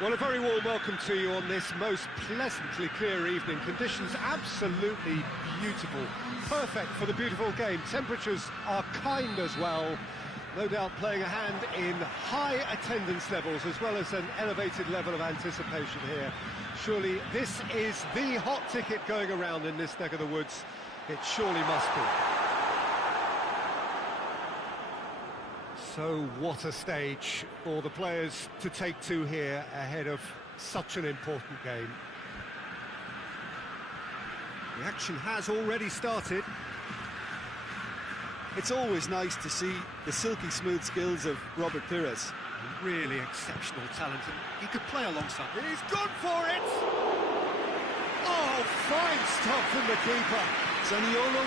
Well, a very warm welcome to you on this most pleasantly clear evening. Conditions absolutely beautiful, perfect for the beautiful game. Temperatures are kind as well, no doubt playing a hand in high attendance levels as well as an elevated level of anticipation here. Surely this is the hot ticket going around in this neck of the woods. It surely must be. So what a stage for the players to take to here ahead of such an important game. The action has already started. It's always nice to see the silky smooth skills of Robert Pires. Really exceptional talent, and he could play alongside. He's gone for it! Oh, fine stop from the keeper. Zaniolo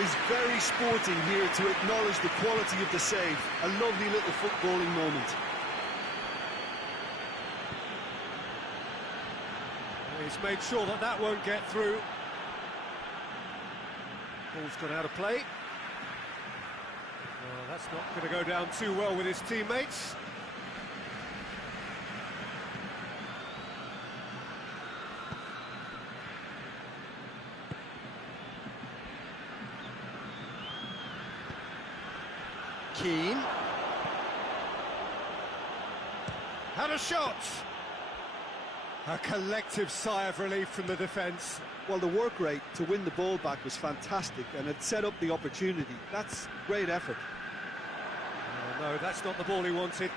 is very sporting here to acknowledge the quality of the save. A lovely little footballing moment. He's made sure that that won't get through. Ball's gone out of play. Well, that's not going to go down too well with his teammates. Keane. Had a shot! A collective sigh of relief from the defence. Well, the work rate to win the ball back was fantastic, and it set up the opportunity. That's great effort. Oh, no, that's not the ball he wanted.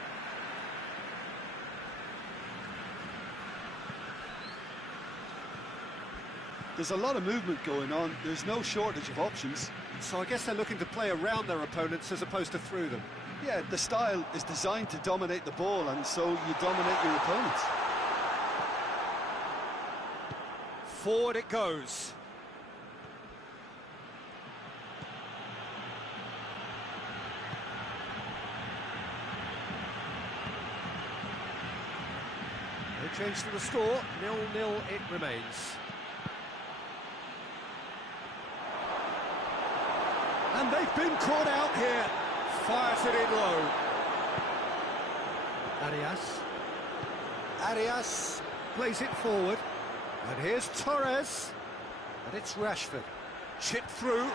There's a lot of movement going on. There's no shortage of options. So I guess they're looking to play around their opponents as opposed to through them. Yeah, the style is designed to dominate the ball, and so you dominate your opponents. Forward it goes. No change to the score, 0-0 it remains. And they've been caught out here. Fires it in low. Arias plays it forward. And here's Torres. And it's Rashford. Chipped through.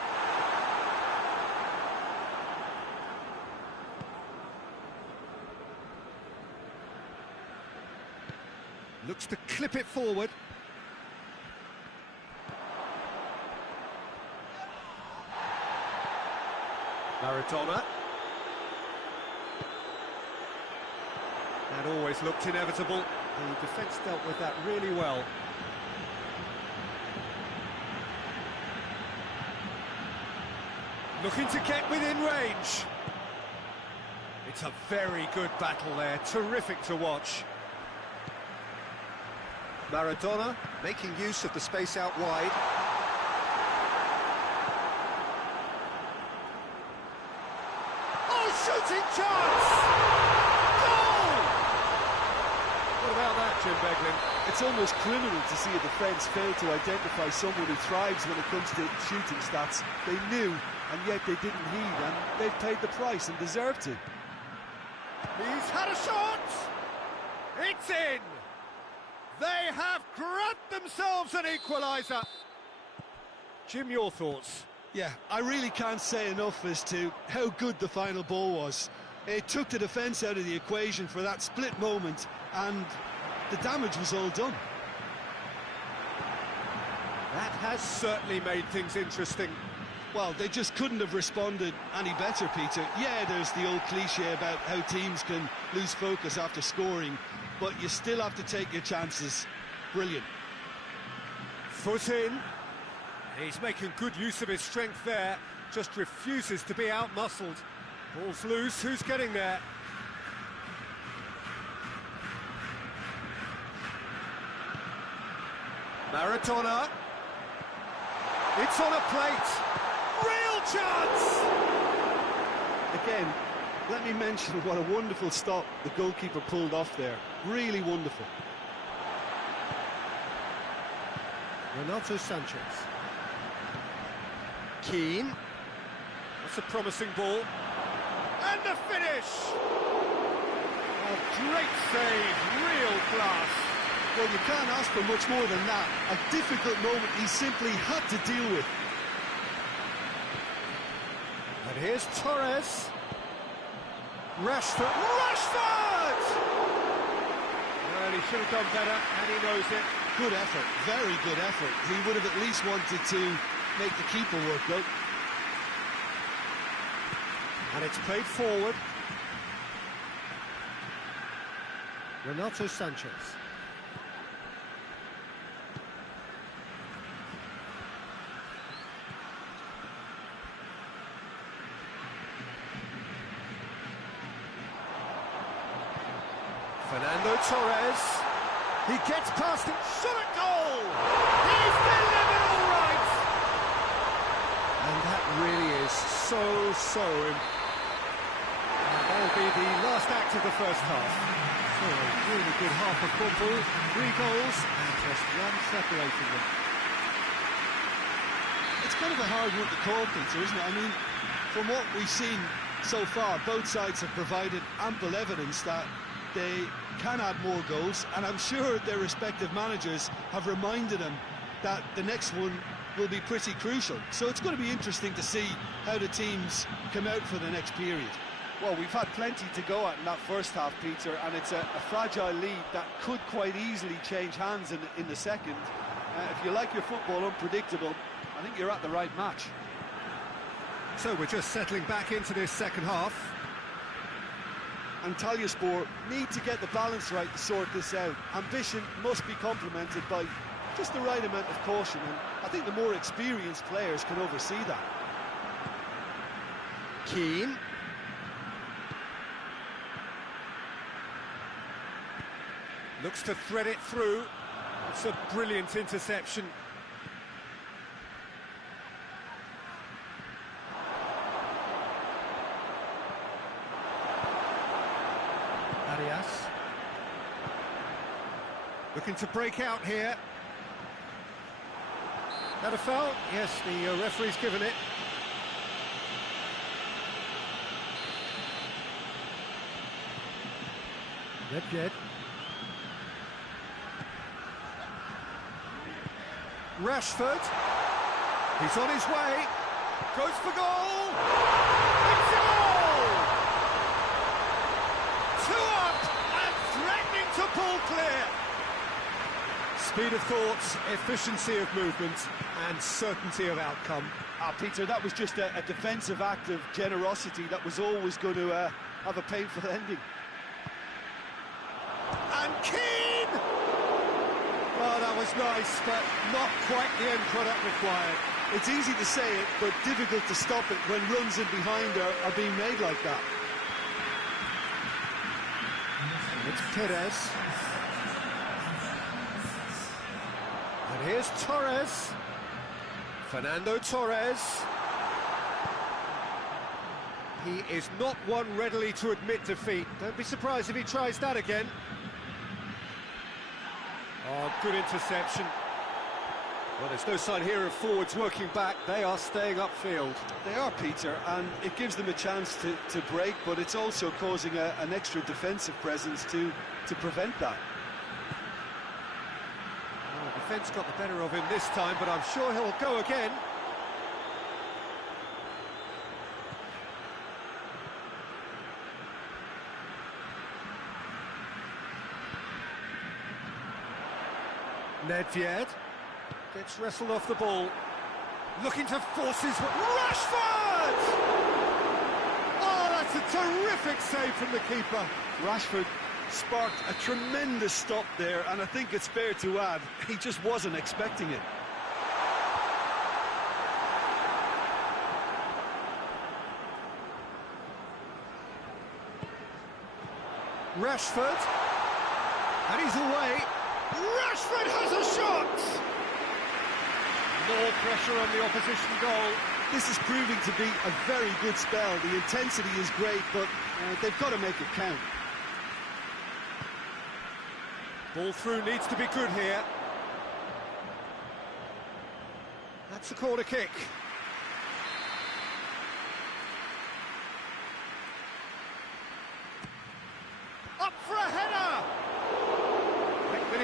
Looks to clip it forward. Maradona. That always looked inevitable. The defence dealt with that really well. Looking to get within range. It's a very good battle there. Terrific to watch. Maradona making use of the space out wide. Shooting chance! Goal! What about that, Jim Beglin? It's almost criminal to see a defence fail to identify someone who thrives when it comes to shooting stats. They knew, and yet they didn't heed, and they've paid the price and deserved to. He's had a shot! It's in! They have grabbed themselves an equaliser. Jim, your thoughts? Yeah, I really can't say enough as to how good the final ball was. It took the defence out of the equation for that split moment, and the damage was all done. That has certainly made things interesting. Well, they just couldn't have responded any better, Peter. Yeah, there's the old cliche about how teams can lose focus after scoring, but you still have to take your chances. Brilliant. Foot in. He's making good use of his strength there, just refuses to be out-muscled. Ball's loose, who's getting there? Maradona. It's on a plate. Real chance! Again, let me mention what a wonderful stop the goalkeeper pulled off there. Really wonderful. Renato Sanchez. Keane. That's a promising ball. And the finish! Oh, great save, real class. Well, you can't ask for much more than that. A difficult moment he simply had to deal with. And here's Torres. Rashford! Rashford! Well, he should have done better, and he knows it. Good effort, very good effort. He would have at least wanted to make the keeper work, though. And it's played forward. Renato Sanchez. Fernando Torres. He gets past it. Shot at goal! He's delivered all right! And that really is so that'll be the last act of the first half. So a really good half of football, 3 goals and just one separating them. It's kind of a hard one to call, Peter, isn't it? I mean, from what we've seen so far, both sides have provided ample evidence that they can add more goals, and I'm sure their respective managers have reminded them that the next one will be pretty crucial. So it's going to be interesting to see how the teams come out for the next period. Well, we've had plenty to go at in that first half, Peter, and it's a fragile lead that could quite easily change hands in the second. If you like your football unpredictable, I think you're at the right match. So we're just settling back into this second half. And Talyaspor need to get the balance right to sort this out. Ambition must be complemented by just the right amount of caution, and I think the more experienced players can oversee that. Keane. Looks to thread it through. It's a brilliant interception. Arias. Looking to break out here. That a foul? Yes, the referee's given it. Nedved. Rashford. He's on his way. Goes for goal. It's a goal! 2 up and threatening to pull clear. Speed of thoughts, efficiency of movement and certainty of outcome. Peter, that was just a defensive act of generosity that was always going to have a painful ending. And Keane! Oh, that was nice, but not quite the end product required. It's easy to say it, but difficult to stop it when runs in behind are being made like that. It's Perez. And here's Torres. Fernando Torres. He is not one readily to admit defeat. Don't be surprised if he tries that again. Oh, good interception. Well, there's no sign here of forwards working back. They are staying upfield. They are, Peter, and it gives them a chance to break, but it's also causing an extra defensive presence to prevent that. Oh, defence got the better of him this time, but I'm sure he'll go again. Nedved gets wrestled off the ball, looking to force his... Rashford! Oh, that's a terrific save from the keeper. Rashford sparked a tremendous stop there, and I think it's fair to add, he just wasn't expecting it. Rashford, and he's away. Rashford has a shot! More pressure on the opposition goal. This is proving to be a very good spell. The intensity is great, but they've got to make it count. Ball through needs to be good here. That's a corner kick.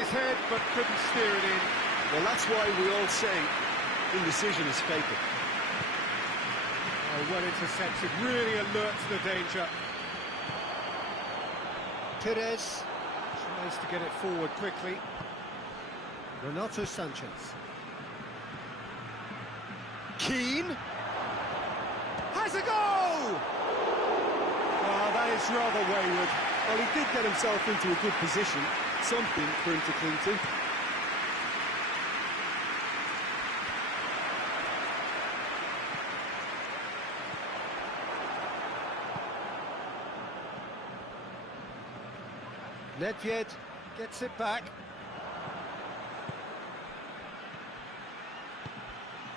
his head, but couldn't steer it in. Well, that's why we all say indecision is fatal. Oh, well intercepted, really alert to the danger. Perez tries to get it forward quickly. Renato Sanchez. Keane. Has a goal! Oh, that is rather wayward. Well, he did get himself into a good position, something for him to cling to. Nedved gets it back.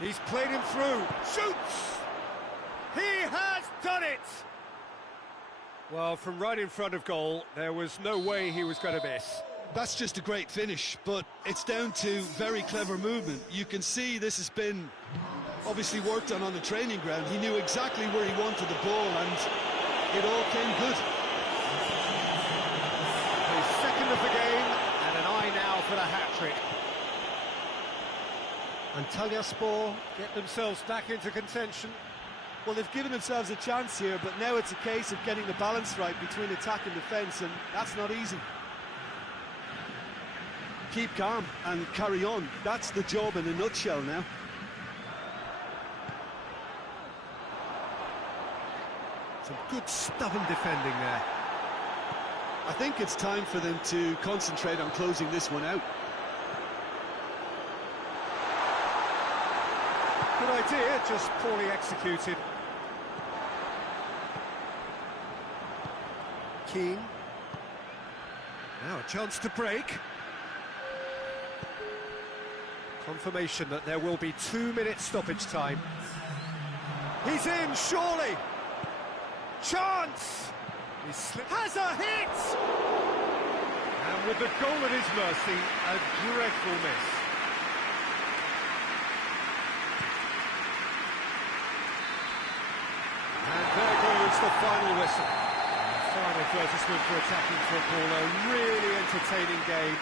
He's played him through. Shoots! He has done it! Well, from right in front of goal, there was no way he was going to miss. That's just a great finish, but it's down to very clever movement. You can see this has been obviously worked on the training ground. He knew exactly where he wanted the ball, and it all came good. His second of the game, and an eye now for the hat-trick. Antalyaspor get themselves back into contention. Well, they've given themselves a chance here, but now it's a case of getting the balance right between attack and defence, and that's not easy. Keep calm and carry on. That's the job in a nutshell now. Some good stubborn defending there. I think it's time for them to concentrate on closing this one out. Good idea, just poorly executed. Keane. Now a chance to break. Confirmation that there will be 2-minute stoppage time. He's in, surely! Chance! He has a hit! And with the goal at his mercy, a dreadful miss. And there goes the final whistle. Final advertisement for attacking football, a really entertaining game.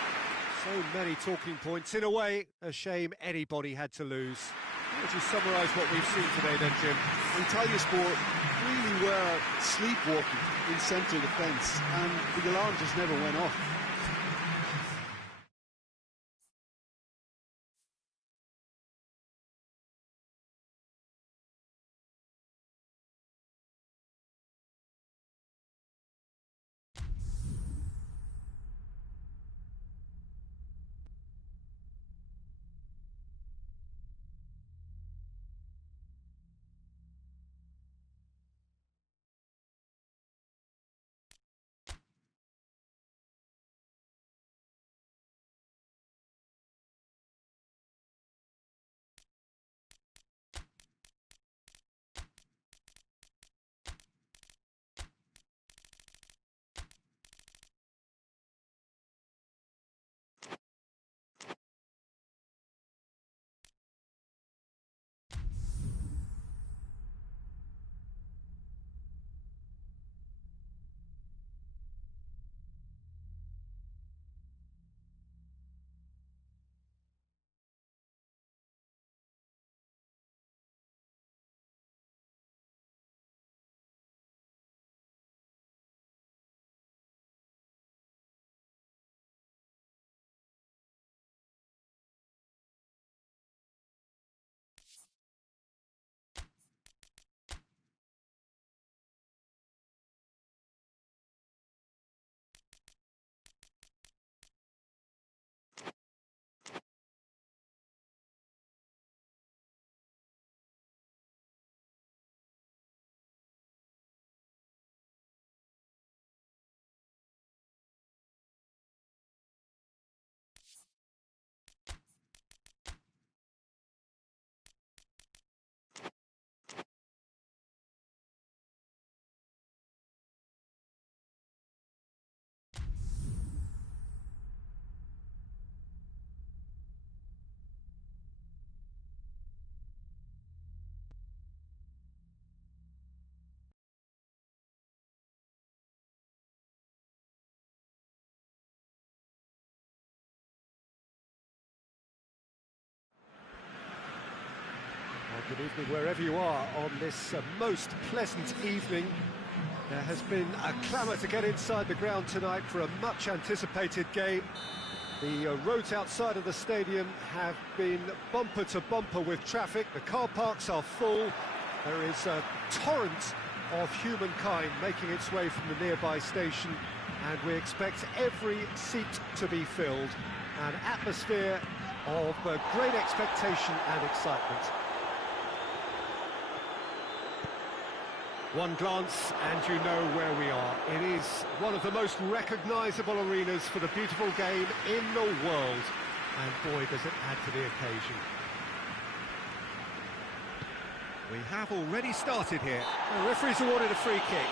So many talking points. In a way, a shame anybody had to lose. How would you summarise what we've seen today then, Jim? Antalyaspor really were sleepwalking in centre defence, and the alarm just never went off. Good evening wherever you are on this most pleasant evening. There has been a clamour to get inside the ground tonight for a much-anticipated game. The roads outside of the stadium have been bumper to bumper with traffic. The car parks are full. There is a torrent of humankind making its way from the nearby station, and we expect every seat to be filled. An atmosphere of great expectation and excitement. One glance and you know where we are. It is one of the most recognisable arenas for the beautiful game in the world. And boy, does it add to the occasion. We have already started here. The referee's awarded a free kick.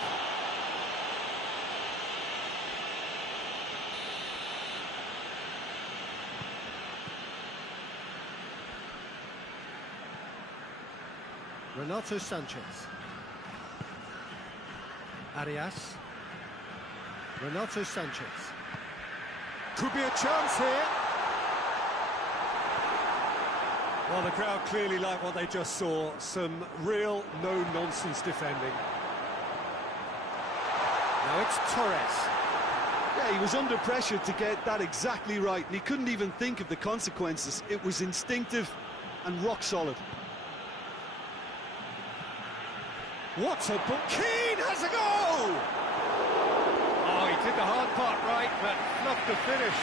Renato Sanchez. Arias. Renato Sanchez. Could be a chance here. Well, the crowd clearly like what they just saw. Some real no-nonsense defending. Now it's Torres. Yeah, he was under pressure to get that exactly right, and he couldn't even think of the consequences. It was instinctive and rock solid. What a ball! Keane has a goal! Oh, he did the hard part right, but fluffed the finish.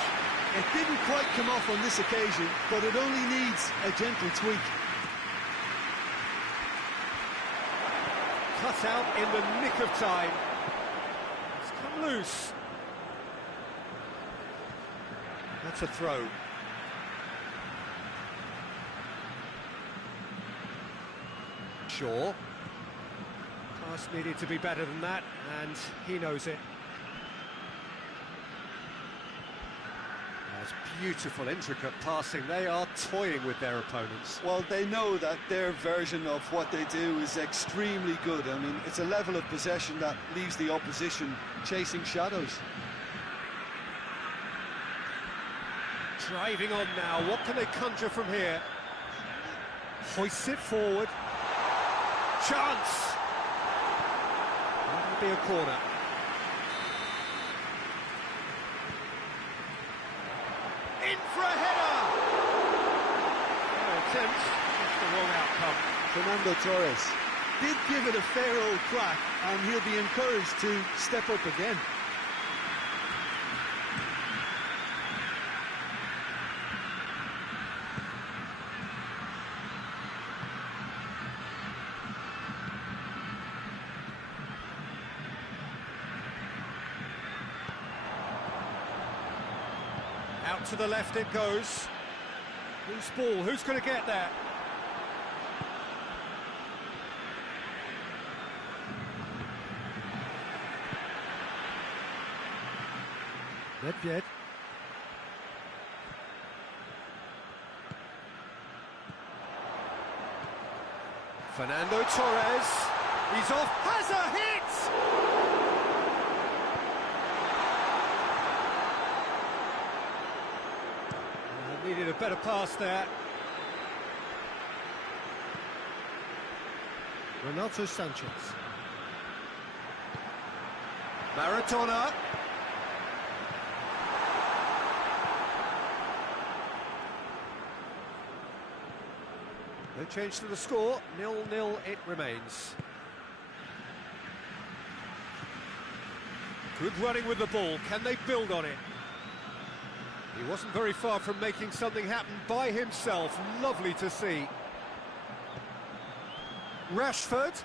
It didn't quite come off on this occasion, but it only needs a gentle tweak. Cut out in the nick of time. It's come loose. That's a throw. Shaw. Pass needed to be better than that, and he knows it. That's beautiful, intricate passing. They are toying with their opponents. Well, they know that their version of what they do is extremely good. I mean, it's a level of possession that leaves the opposition chasing shadows. Driving on now, what can they conjure from here? Hoists it forward. Chance! That'll be a corner. In for a header! No attempt, just the wrong outcome. Fernando Torres did give it a fair old crack, and he'll be encouraged to step up again. Out to the left it goes. Loose ball, who's going to get there? Nedved. Fernando Torres. He's off, has a hit! Needed a better pass there. Renato Sanchez. Maradona. No change to the score, 0-0 it remains. Good running with the ball, can they build on it? He wasn't very far from making something happen by himself. Lovely to see. Rashford.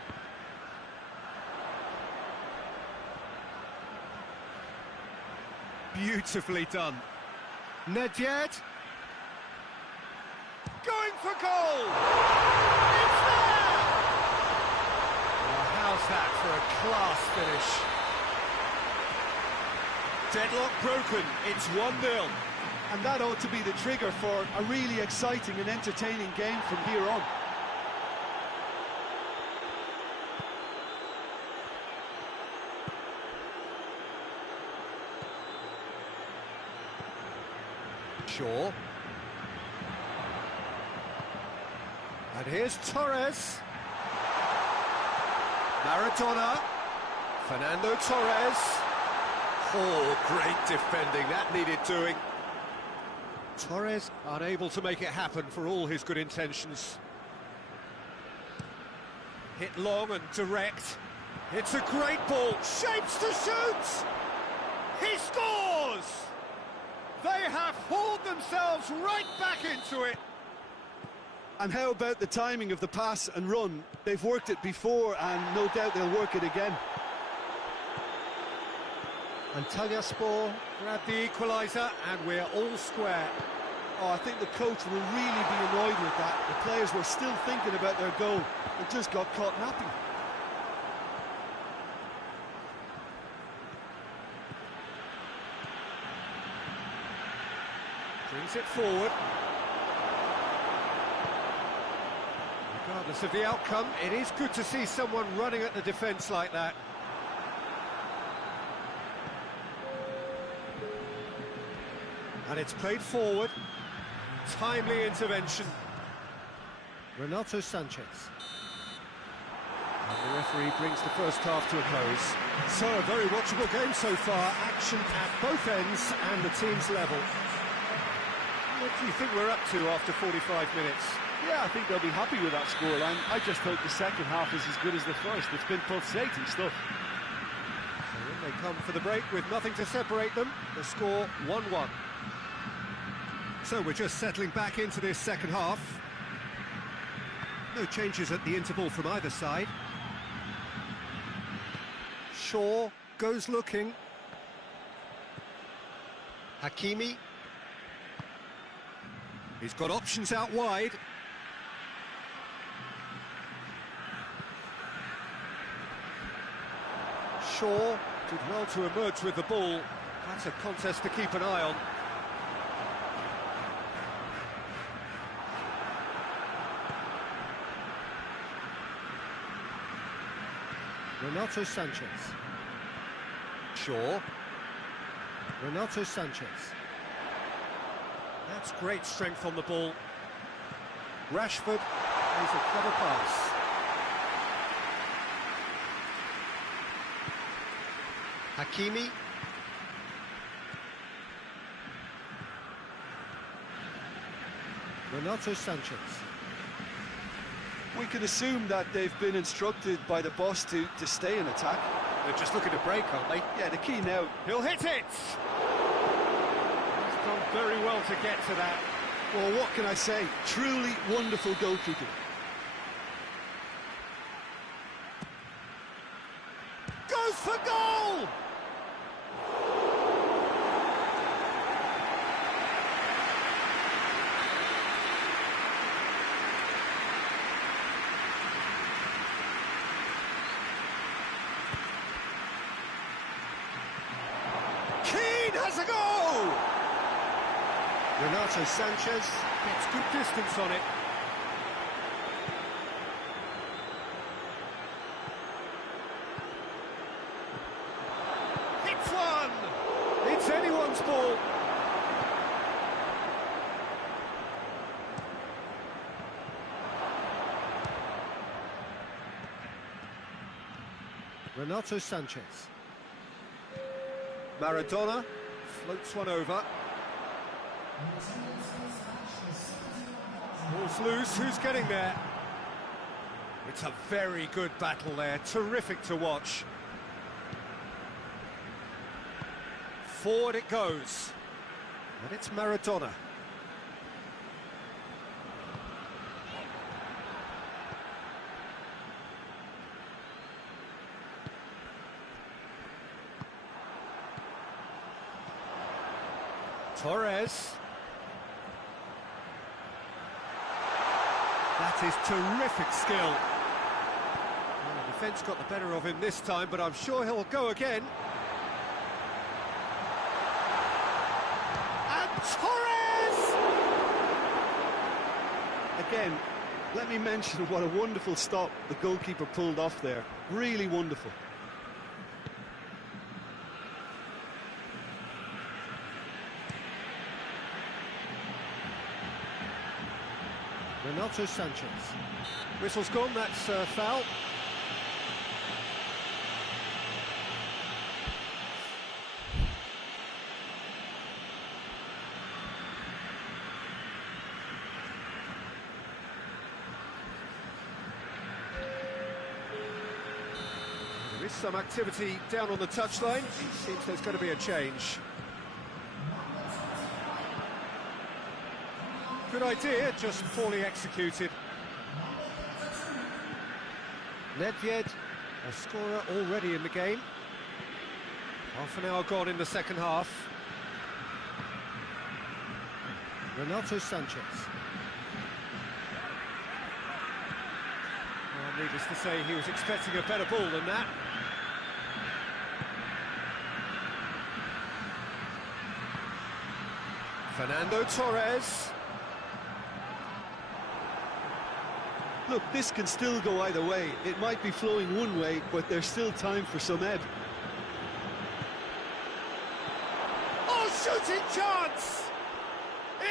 Beautifully done. Nedved. Going for goal! It's there! Well, how's that for a class finish? Deadlock broken, it's 1-0. And that ought to be the trigger for a really exciting and entertaining game from here on. Shaw. And here's Torres. Maradona. Fernando Torres. Oh, great defending, that needed doing. Torres unable to make it happen for all his good intentions. Hit long and direct. It's a great ball, shapes to shoot! He scores! They have hauled themselves right back into it. And how about the timing of the pass and run? They've worked it before and no doubt they'll work it again. Antalyaspor grab the equaliser and we're all square. Oh, I think the coach will really be annoyed with that. The players were still thinking about their goal and just got caught napping. Brings it forward. Regardless of the outcome, it is good to see someone running at the defence like that. And it's played forward. Timely intervention. Renato Sanchez. And the referee brings the first half to a close. So, a very watchable game so far. Action at both ends and the team's level. What do you think we're up to after 45 minutes? Yeah, I think they'll be happy with that scoreline. I just hope the second half is as good as the first. It's been pulsating stuff. So when they come for the break with nothing to separate them, the score 1-1. So we're just settling back into this second half. No changes at the interval from either side. Shaw goes looking. Hakimi. He's got options out wide. Shaw did well to emerge with the ball. That's a contest to keep an eye on. Renato Sanchez. Shaw. Renato Sanchez. That's great strength on the ball. Rashford plays a clever pass. Hakimi. Renato Sanchez. We can assume that they've been instructed by the boss to stay in attack. They're just looking to break, aren't they? Yeah, the key now. He'll hit it! He's done very well to get to that. Well, what can I say? Truly wonderful goalkeeping. Goes for goal! Has a goal! Renato Sanchez gets good distance on it. Hits one! It's anyone's ball. Renato Sanchez. Maradona floats one over. Ball's loose, who's getting there? It's a very good battle there, terrific to watch. Forward it goes. And it's Maradona. Torres. That is terrific skill. Well, the defence got the better of him this time, but I'm sure he'll go again. And Torres! Again, let me mention what a wonderful stop the goalkeeper pulled off there. Really wonderful. Renato Sanchez. Whistle's gone, that's foul. There is some activity down on the touchline. It seems there's going to be a change. Good idea, just poorly executed. Nedved, a scorer already in the game. Half an hour gone in the second half. Renato Sanchez. Well, needless to say, he was expecting a better ball than that. Fernando Torres. Look, this can still go either way. It might be flowing one way, but there's still time for some ebb. Oh, shooting chance!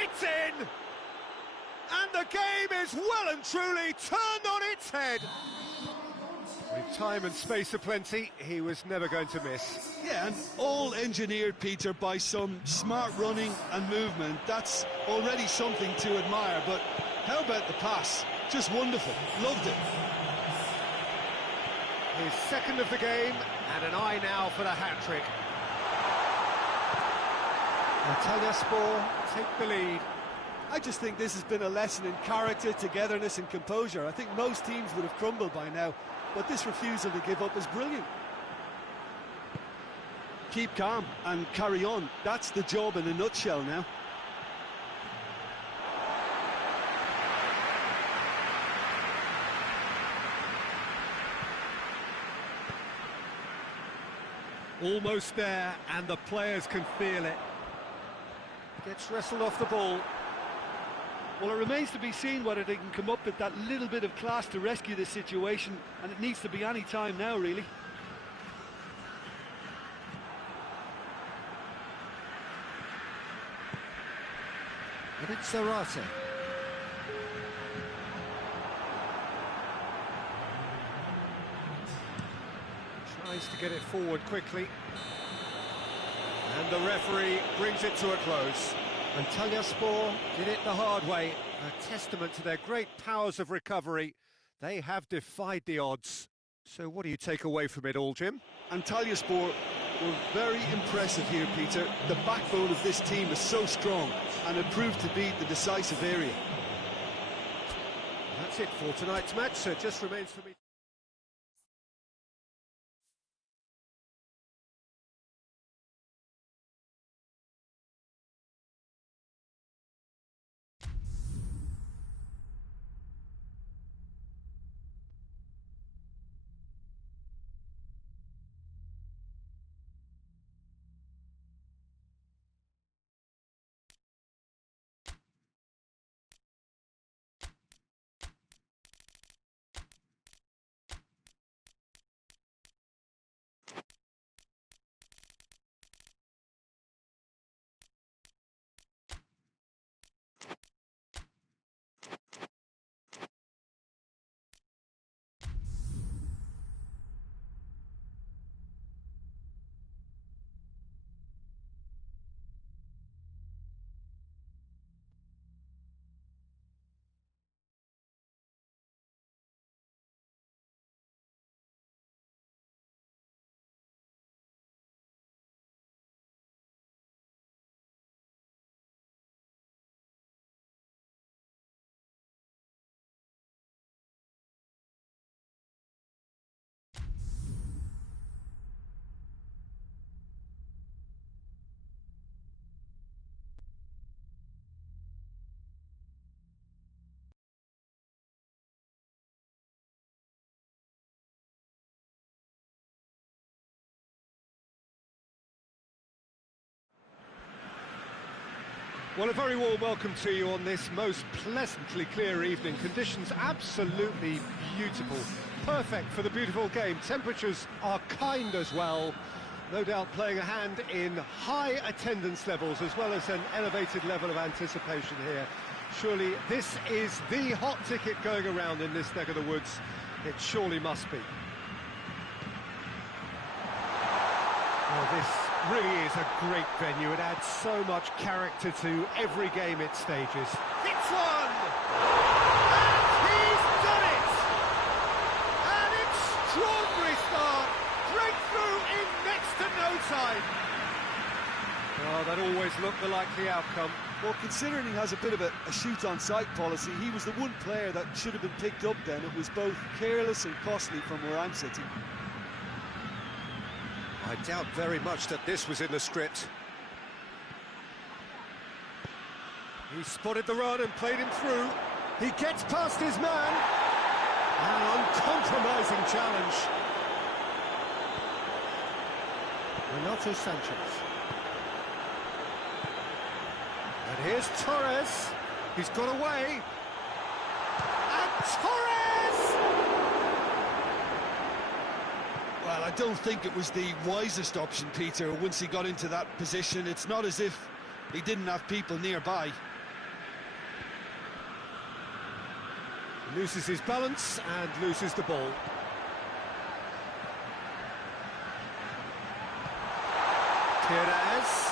It's in! And the game is well and truly turned on its head. With time and space aplenty, he was never going to miss. Yeah, and all engineered, Peter, by some smart running and movement. That's already something to admire, but how about the pass? Just wonderful. Loved it. His second of the game, and an eye now for the hat-trick. Antalyaspor take the lead. I just think this has been a lesson in character, togetherness and composure. I think most teams would have crumbled by now, but this refusal to give up is brilliant. Keep calm and carry on. That's the job in a nutshell now. Almost there, and the players can feel it. Gets wrestled off the ball. Well, it remains to be seen whether they can come up with that little bit of class to rescue this situation, and it needs to be any time now, really. And it's Zarate. Tries to get it forward quickly. And the referee brings it to a close. Antalyaspor did it the hard way. A testament to their great powers of recovery. They have defied the odds. So what do you take away from it all, Jim? Antalyaspor were very impressive here, Peter. The backbone of this team is so strong, and it proved to be the decisive area. That's it for tonight's match, so it just remains for me. Well, a very warm welcome to you on this most pleasantly clear evening. Conditions absolutely beautiful. Perfect for the beautiful game. Temperatures are kind as well. No doubt playing a hand in high attendance levels as well as an elevated level of anticipation here. Surely this is the hot ticket going around in this neck of the woods. It surely must be. Well, this really is a great venue. It adds so much character to every game it stages. Hits one! And he's done it! An extraordinary start! Breakthrough in next to no time! Oh, that always looked the likely outcome. Well, considering he has a bit of a shoot-on-sight policy, he was the one player that should have been picked up then. It was both careless and costly from where I'm sitting. I doubt very much that this was in the script. He spotted the run and played him through. He gets past his man. An uncompromising challenge. Renato Sanchez. And here's Torres. He's got away. And Torres! Well, I don't think it was the wisest option, Peter, once he got into that position. It's not as if he didn't have people nearby. Loses his balance and loses the ball. Perez.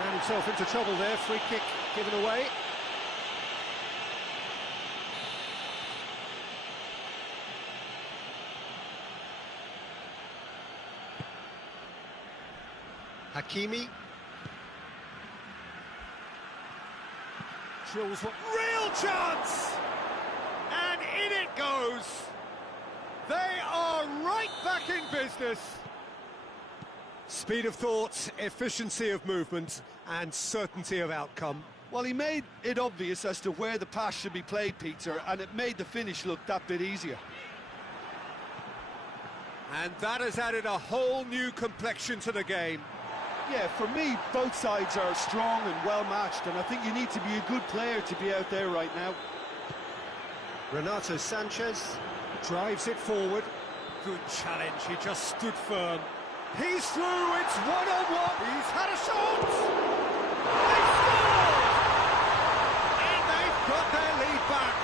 Ran himself into trouble there, free kick given away. Hakimi. Drills one. Real chance! And in it goes! They are right back in business! Speed of thought, efficiency of movement, and certainty of outcome. Well, he made it obvious as to where the pass should be played, Peter, and it made the finish look that bit easier. And that has added a whole new complexion to the game. Yeah, for me, both sides are strong and well-matched, and I think you need to be a good player to be out there right now. Renato Sanchez drives it forward. Good challenge, he just stood firm. He's through, it's one-on-one. He's had a shot! They scored! And they've got their lead back.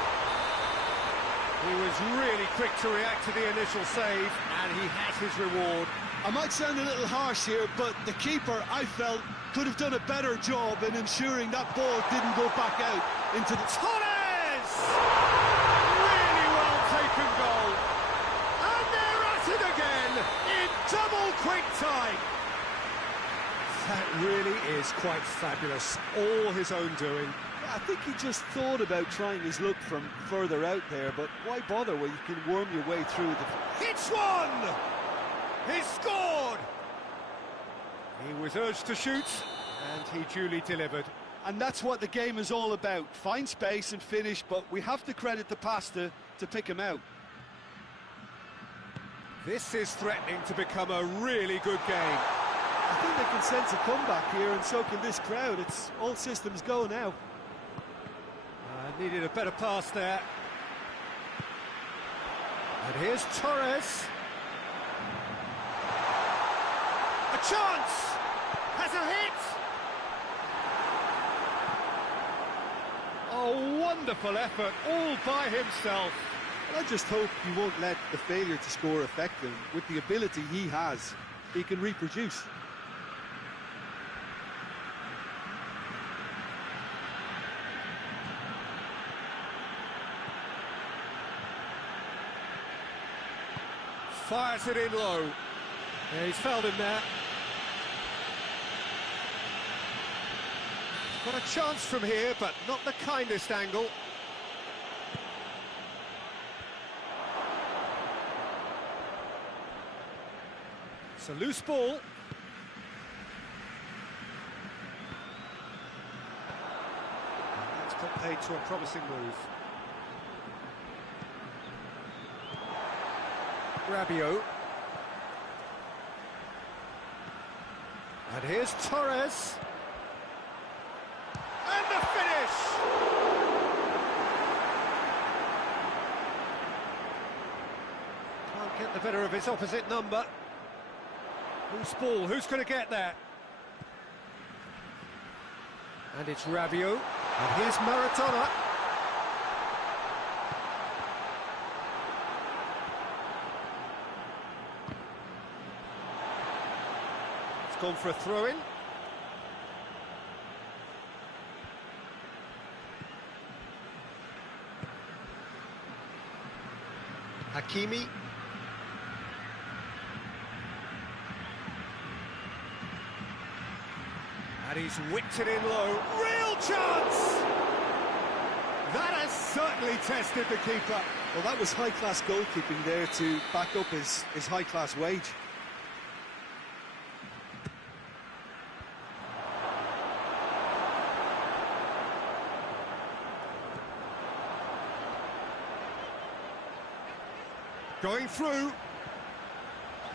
He was really quick to react to the initial save, and he has his reward. I might sound a little harsh here, but the keeper, I felt, could have done a better job in ensuring that ball didn't go back out into the... Torres! Really well taken goal. And they're at it again in double quick time. That really is quite fabulous. All his own doing. I think he just thought about trying his luck from further out there, but why bother when you can worm your way through the... Hits one! He scored! He was urged to shoot, and he duly delivered. And that's what the game is all about. Find space and finish, but we have to credit the pass to pick him out. This is threatening to become a really good game. I think they can sense a comeback here, and so can this crowd. It's all systems go now. Needed a better pass there. And here's Torres. A chance! Has a hit! A wonderful effort, all by himself. Well, I just hope he won't let the failure to score affect him. With the ability he has, he can reproduce. Fires it in low. Yeah, he's fouled him there. Got a chance from here, but not the kindest angle. It's a loose ball. That's put paid to a promising move. Rabiot. And here's Torres. And the finish! Can't get the better of his opposite number. Who's ball? Who's going to get there? And it's Rabiot. And here's Maradona. It's gone for a throw-in. Hakimi. And he's whipped it in low. Real chance! That has certainly tested the keeper. Well, that was high-class goalkeeping there to back up his high-class wage. Going through.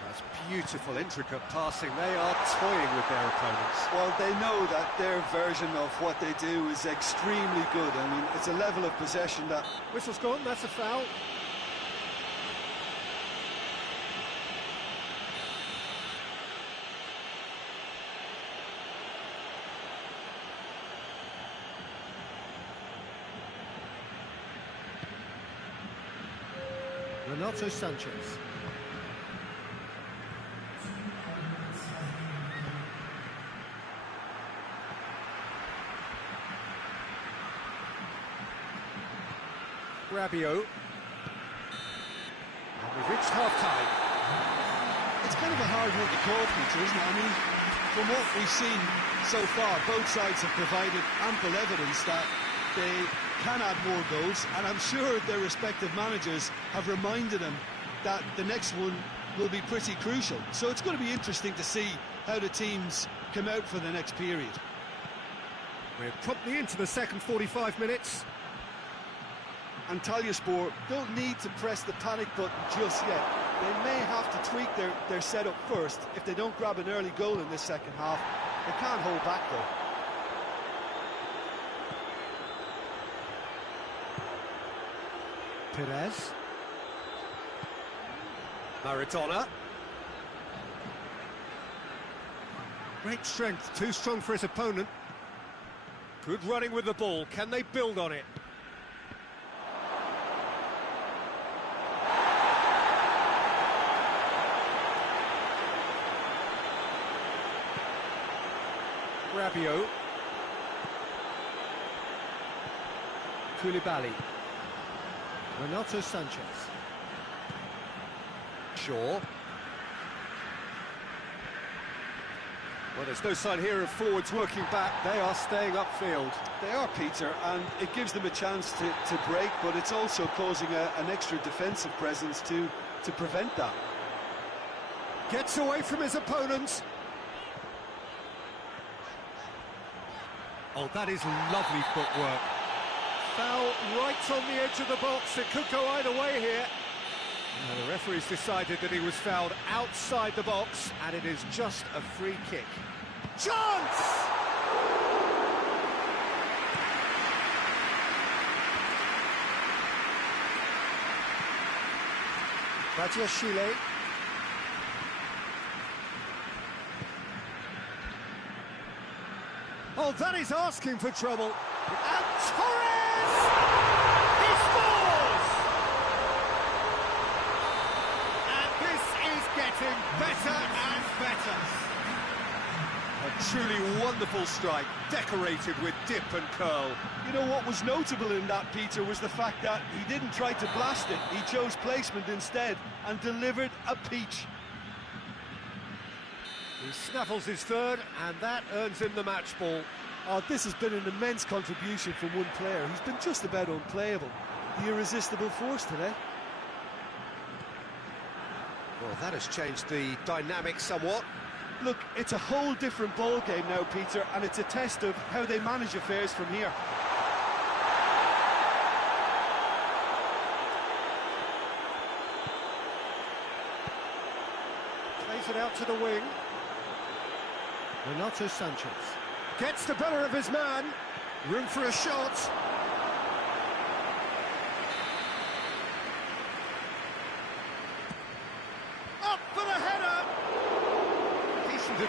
That's beautiful, intricate passing. They are toying with their opponents. Well, they know that their version of what they do is extremely good. I mean, it's a level of possession that... Whistle's gone, that's a foul. Renato Sanchez. Rabiot. And we've reached half-time. It's kind of a hard one to call, Peter, isn't it? I mean, from what we've seen so far, both sides have provided ample evidence that they can add more goals, and I'm sure their respective managers have reminded them that the next one will be pretty crucial. So it's going to be interesting to see how the teams come out for the next period. We're promptly into the second 45 minutes. And Sport don't need to press the panic button just yet. They may have to tweak their setup first if they don't grab an early goal in this second half. They can't hold back, though. Perez. Maradona. Great strength, too strong for his opponent. Good running with the ball, can they build on it? Rabiot. Koulibaly. Renato Sanchez. Shaw. Well, there's no sign here of forwards working back. They are staying upfield. They are, Peter, and it gives them a chance to break, but it's also causing an extra defensive presence to prevent that. Gets away from his opponents. Oh, that is lovely footwork. Foul right on the edge of the box. It could go either way here. And the referee's decided that he was fouled outside the box, and it is just a free kick. Chance! AzimJeli's. Oh, that is asking for trouble. And Torres! He scores! And this is getting better and better. A truly wonderful strike, decorated with dip and curl. You know what was notable in that, Peter, was the fact that he didn't try to blast it. He chose placement instead and delivered a peach. He snaffles his third, and that earns him the match ball. Oh, this has been an immense contribution from one player. He's been just about unplayable. The irresistible force today. Well, that has changed the dynamic somewhat. Look, it's a whole different ball game now, Peter, and it's a test of how they manage affairs from here. Plays it out to the wing. Renato Sanchez gets the better of his man. Room for a shot.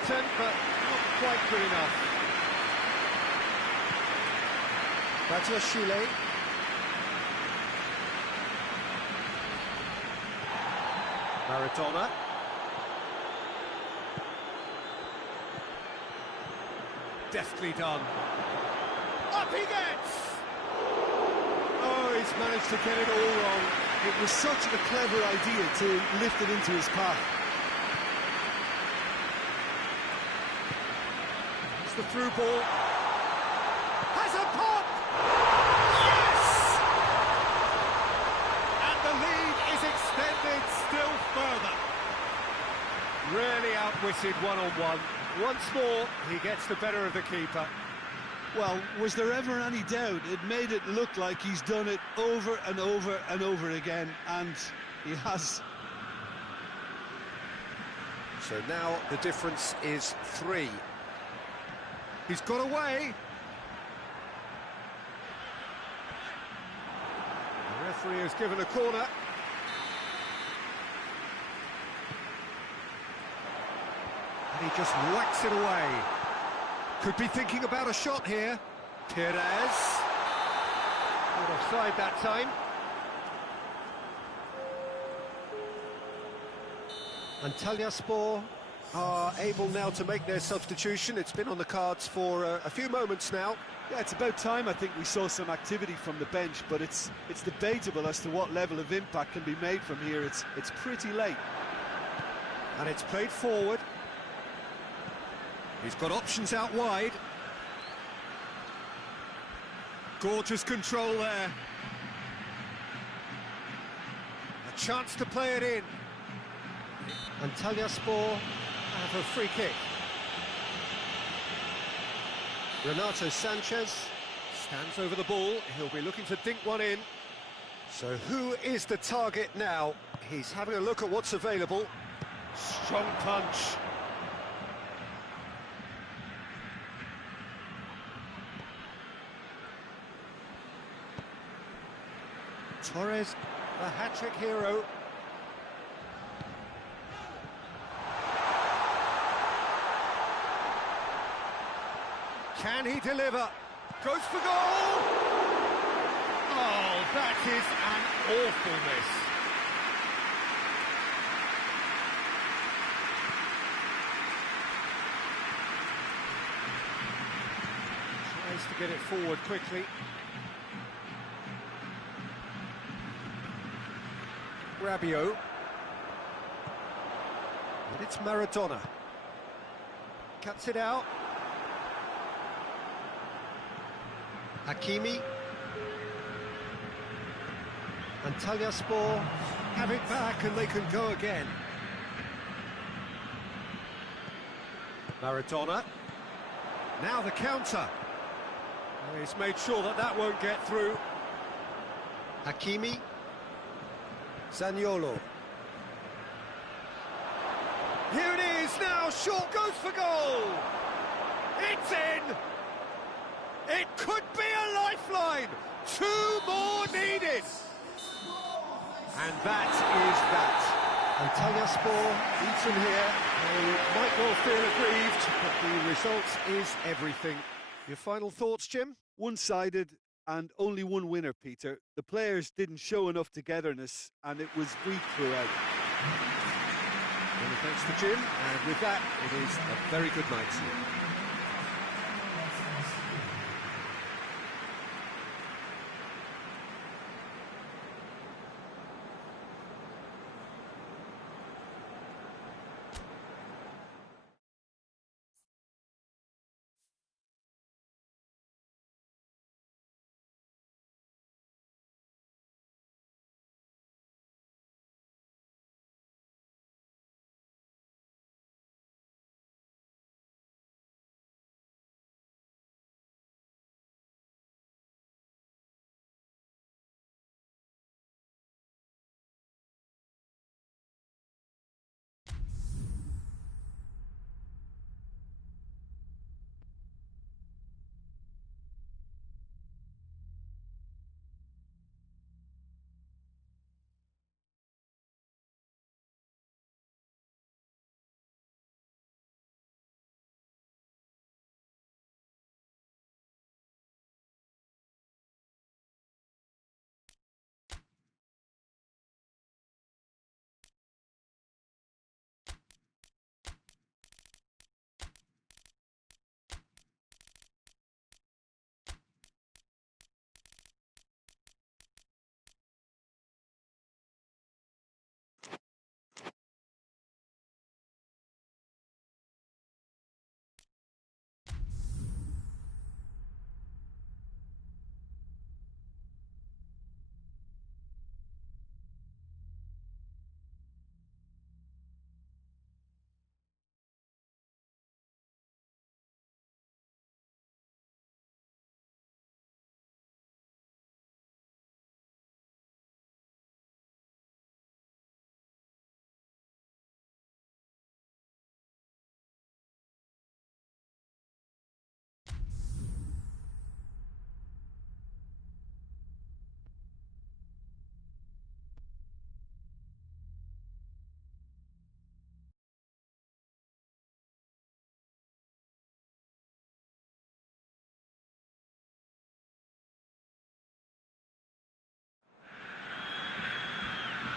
pattern, but not quite good enough. AzimJeli. Maradona. Deftly done. Up he gets! Oh, he's managed to get it all wrong. It was such a clever idea to lift it into his path. It's the through ball. Has a pop! Yes! And the lead is extended still further. Really outwitted one-on-one. Once more, he gets the better of the keeper. Well, was there ever any doubt? It made it look like he's done it over and over and over again, and he has. So now the difference is 3. He's got away. The referee has given a corner. And he just whacks it away. Could be thinking about a shot here. Perez. Not offside that time. Antalyaspor are able now to make their substitution. It's been on the cards for a few moments now. Yeah, it's about time I think we saw some activity from the bench, but it's debatable as to what level of impact can be made from here. It's pretty late. And it's played forward. He's got options out wide. Gorgeous control there. A chance to play it in. Antalyaspor have a free kick. Renato Sanchez stands over the ball. He'll be looking to dink one in. So who is the target now? He's having a look at what's available. Strong punch. Torres, the hat-trick hero. Can he deliver? Goes for goal! Oh, that is an awful miss. Tries to get it forward quickly. Rabiot. And it's Maradona. Cuts it out. Hakimi. Antalyaspor have it back and they can go again. Maradona. Now the counter. Oh, he's made sure that that won't get through. Hakimi. Zaniolo. Here it is now, short goes for goal! It's in! It could be a lifeline! 2 more needed! And that is that. Antalyaspor beaten here. They might well feel aggrieved, but the result is everything. Your final thoughts, Jim? One-sided and only one winner, Peter. The players didn't show enough togetherness, and it was weak throughout. Many thanks to Jim, and with that, it is a very good night to you.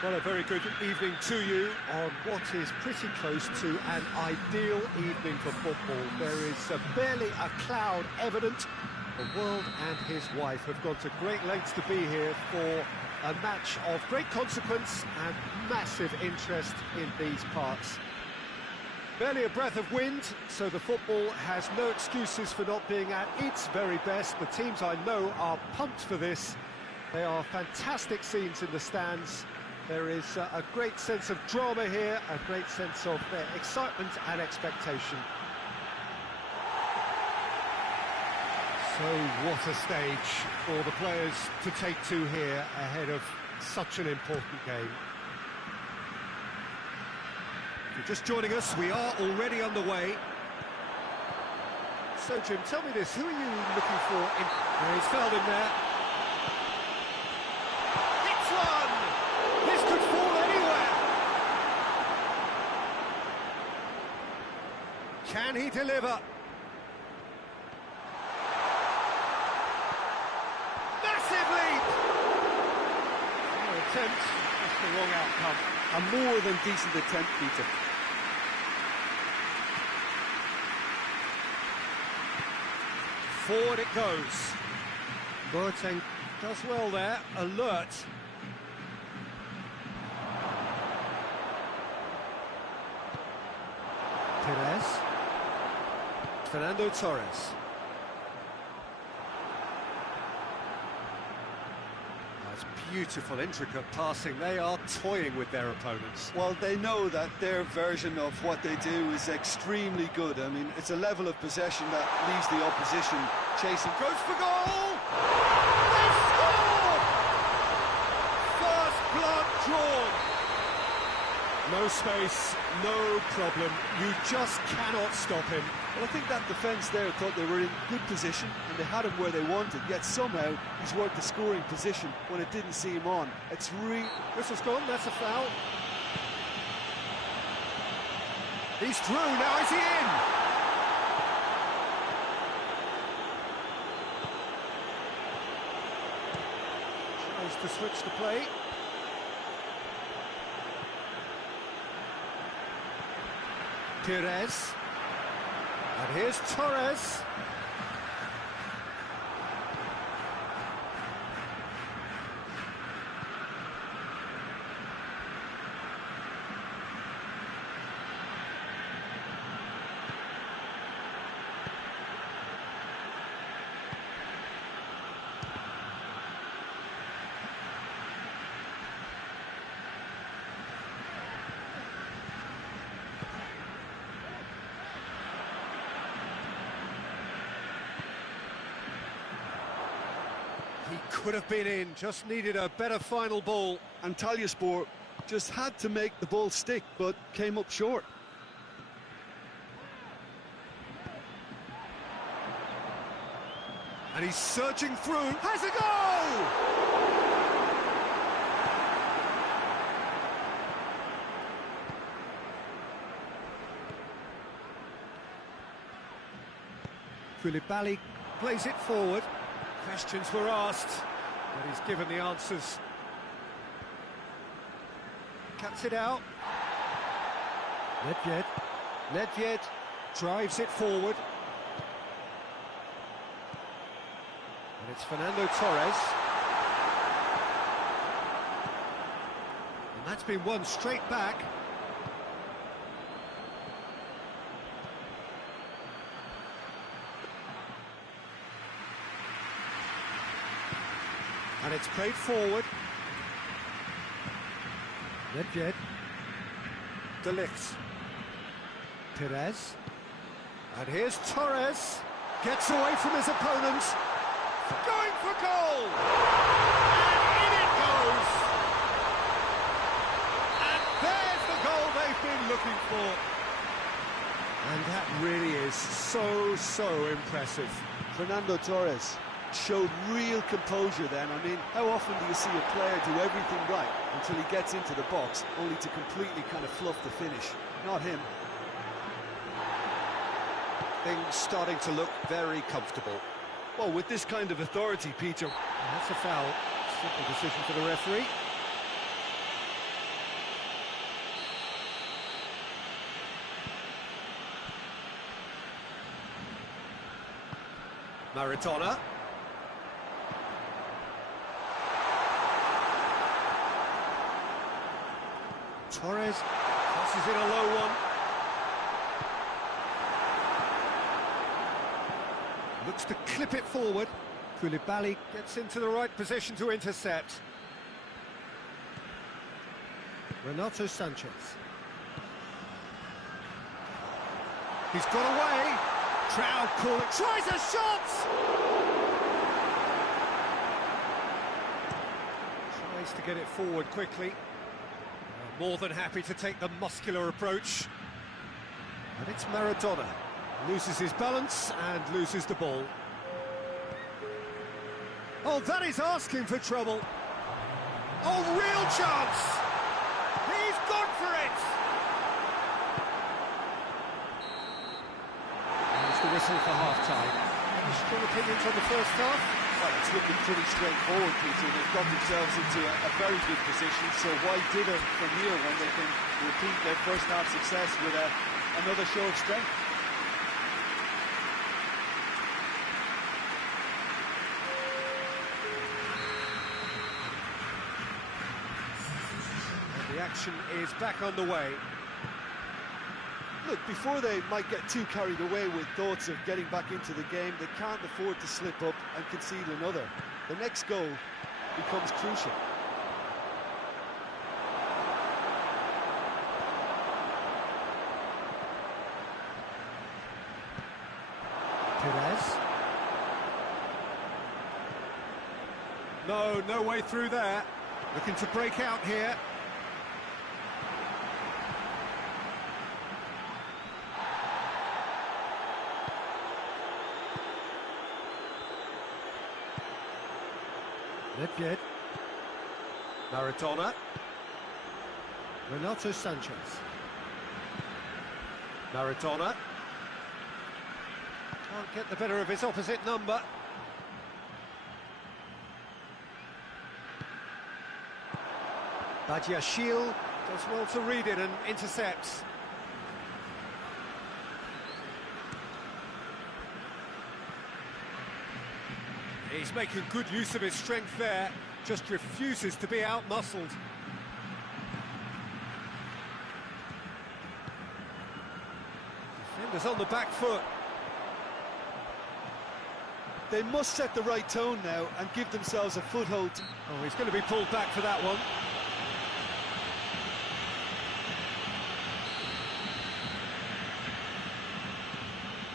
Well, a very good evening to you on what is pretty close to an ideal evening for football. There is barely a cloud evident. The world and his wife have gone to great lengths to be here for a match of great consequence and massive interest in these parts. Barely a breath of wind, so the football has no excuses for not being at its very best. The teams I know are pumped for this. They are fantastic scenes in the stands. There is a great sense of drama here, a great sense of excitement and expectation. So what a stage for the players to take to here ahead of such an important game. If you're just joining us, we are already underway. So Jim, tell me this, who are you looking for in... He's fouled him there. It's one! This could fall anywhere! Can he deliver? Massive leap! No attempt, just the wrong outcome. A more than decent attempt, Peter. Forward it goes. Boateng does well there, alert. Perez. Fernando Torres. That's beautiful, intricate passing. They are toying with their opponents. Well, they know that their version of what they do is extremely good. I mean, it's a level of possession that leaves the opposition chasing. Goes for goal! They score! First blood drawn. No space, no problem. You just cannot stop him. Well, I think that defence there thought they were in good position and they had him where they wanted, yet somehow he's worked the scoring position when it didn't see him on. It's Whistle's gone, that's a foul. He's through, now is he in? Tries to switch the play. Perez. And here's Torres. He could have been in, just needed a better final ball. And Talyaspor just had to make the ball stick, but came up short. And he's surging through, has a goal! Koulibaly plays it forward. Questions were asked, but he's given the answers. Cuts it out. Nedved drives it forward. And it's Fernando Torres. And that's been won straight back. And it's played forward. Nedved. De Ligt. Perez. And here's Torres. Gets away from his opponent. Going for goal! And in it goes! And there's the goal they've been looking for. And that really is so impressive. Fernando Torres showed real composure then. I mean, how often do you see a player do everything right until he gets into the box, only to completely kind of fluff the finish? Not him. Things starting to look very comfortable. Well, with this kind of authority, Peter. And that's a foul. Simple decision for the referee. Maradona. Torres crosses in a low one. Looks to clip it forward. Koulibaly gets into the right position to intercept. Renato Sanchez. He's got away. Crowd calling. Tries a shot! Tries to get it forward quickly. More than happy to take the muscular approach. And it's Maradona. Loses his balance and loses the ball. Oh, that is asking for trouble. Oh, real chance! He's gone for it! There's the whistle for half-time. Any strong opinions on the first half? Well, it's looking pretty straightforward, Peter. They've got themselves into a very good position, so why dither from here when they can repeat their first half success with another show of strength? The action is back on the way. Look, before they might get too carried away with thoughts of getting back into the game, they can't afford to slip up and concede another. The next goal becomes crucial. Perez. No way through there. Looking to break out here. Nedved. Maradona. Renato Sanchez. Maradona. Can't get the better of his opposite number. Badiashile does well to read it and intercepts. He's making good use of his strength there, just refuses to be out-muscled. Defenders on the back foot. They must set the right tone now and give themselves a foothold. Oh, he's going to be pulled back for that one.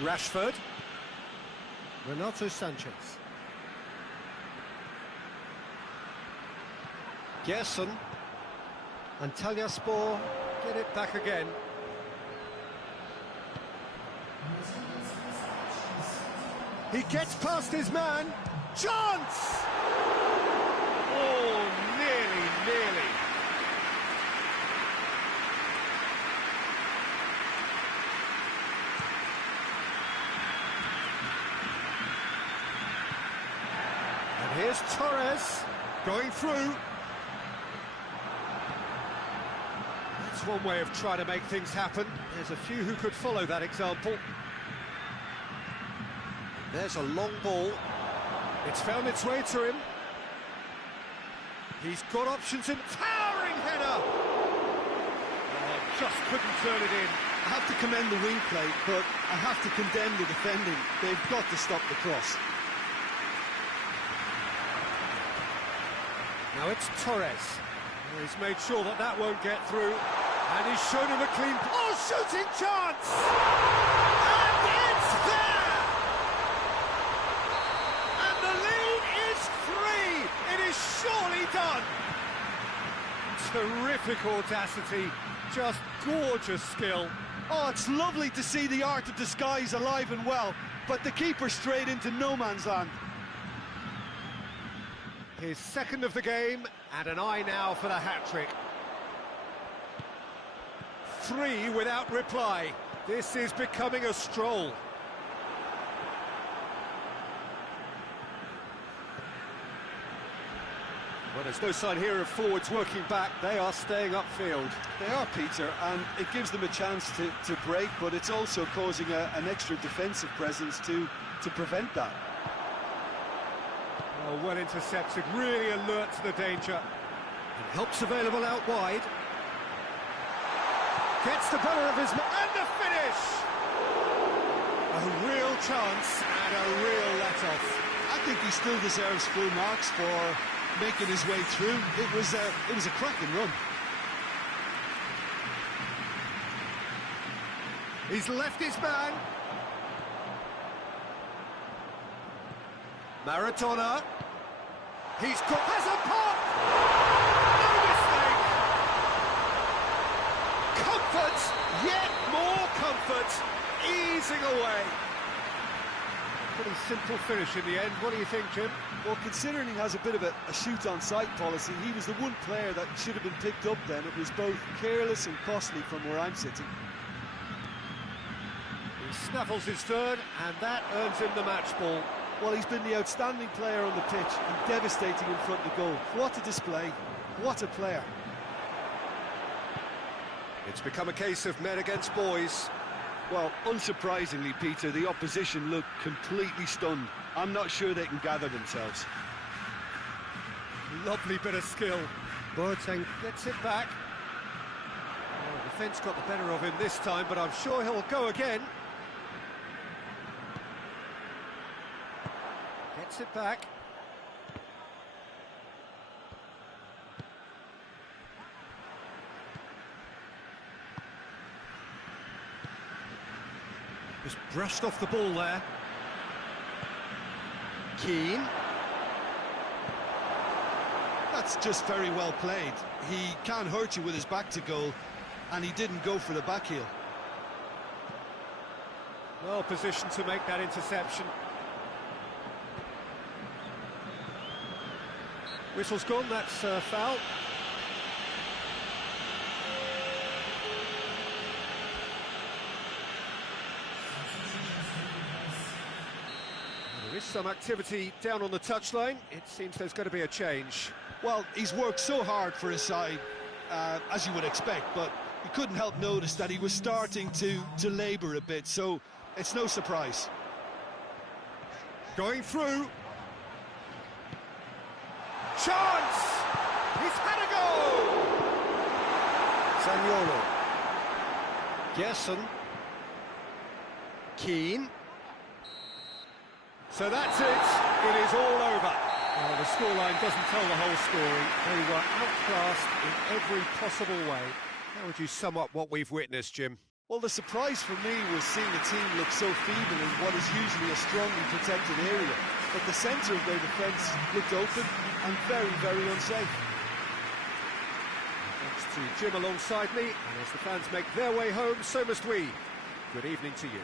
Rashford. Renato Sanchez. Gerson. Antalyaspor get it back again. He gets past his man. Chance! Oh, nearly. And here's Torres going through. That's one way of trying to make things happen. There's a few who could follow that example. There's a long ball. It's found its way to him. He's got options in. Towering header! Oh, just couldn't turn it in. I have to commend the wing play, but I have to condemn the defending. They've got to stop the cross. Now it's Torres. He's made sure that that won't get through. And he's shown him a clean... Oh, shooting chance! And it's there! And the lead is 3! It is surely done! Terrific audacity, just gorgeous skill. Oh, it's lovely to see the art of disguise alive and well, but the keeper straight into no man's land. His second of the game, and an eye now for the hat-trick. 3 without reply. This is becoming a stroll. Well, there's no sign here of forwards working back. They are staying upfield. They are, Peter, and it gives them a chance to break, but it's also causing an extra defensive presence to prevent that. Oh, well intercepted, really alert to the danger. And help's available out wide. Gets the better of his... And the finish! A real chance and a real let-off. I think he still deserves full marks for making his way through. It was a cracking run. He's left his man. Maradona. He's got... Has a pop! No mistake! Comfort! Yet more comfort! Easing away. Pretty simple finish in the end. What do you think, Jim? Well, considering he has a bit of a shoot-on-sight policy, he was the one player that should have been picked up then. It was both careless and costly from where I'm sitting. He snaffles his third, and that earns him the match ball. Well, he's been the outstanding player on the pitch and devastating in front of goal. What a display. What a player. It's become a case of men against boys. Well, unsurprisingly, Peter, the opposition look completely stunned. I'm not sure they can gather themselves. Lovely bit of skill. Boateng gets it back. Oh, the defence got the better of him this time, but I'm sure he'll go again. Gets it back. Just brushed off the ball there. Keane. That's just very well played. He can't hurt you with his back to goal, and he didn't go for the back heel. Well positioned to make that interception. Whistle's gone, that's foul. There is some activity down on the touchline. It seems there's going to be a change. Well, he's worked so hard for his side, as you would expect, but you couldn't help notice that he was starting to labour a bit, so it's no surprise. Going through. Chance! He's had a goal! Zaniolo. Gerson. Keane. So that's it. It is all over. Well, the scoreline doesn't tell the whole story. They were outclassed in every possible way. How would you sum up what we've witnessed, Jim? Well, the surprise for me was seeing the team look so feeble in what is usually a strongly protected area. But the centre of their defence looked open and very, very unsafe. Thanks to Jim alongside me, and as the fans make their way home, so must we. Good evening to you.